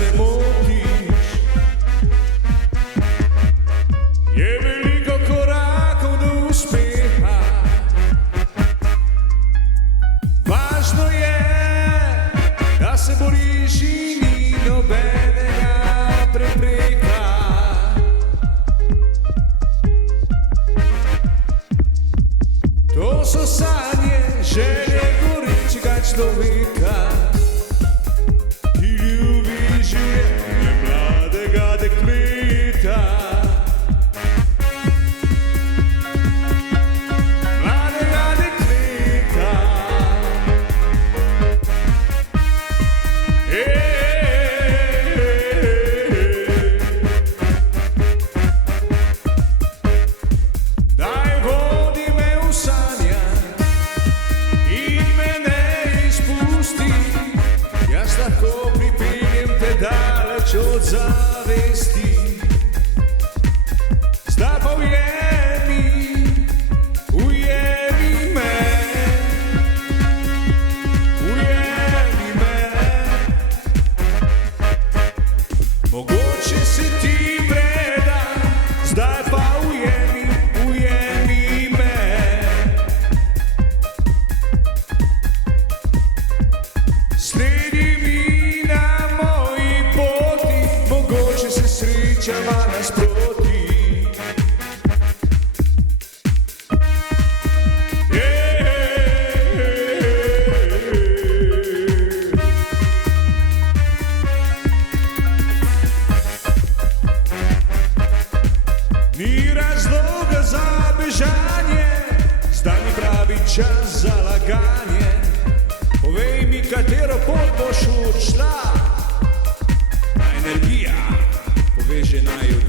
se motiš. Je veliko korakov do uspeha. Važno je, da se boriš in ni nobenega prepreka. To so sanje, želje gorečega človeka, ki ljubi življenje mladega dekleta. Mladega dekleta. Daj, vodi me v sanja in me ne izpusti. Jaz lahko pripeljem te daleč od zavesti. Zdaj pa ujemi, ujemi me, ujemi me. Mogoče se ti predam, zdaj pa ujemi, ujemi me. Sledi mi na moji poti, mogoče se srečava nasproti. Ni razloga za bežanje, zdaj mi pravi čas za laganje. Povej mi, katero pot boš odšla. Ta energija poveže naju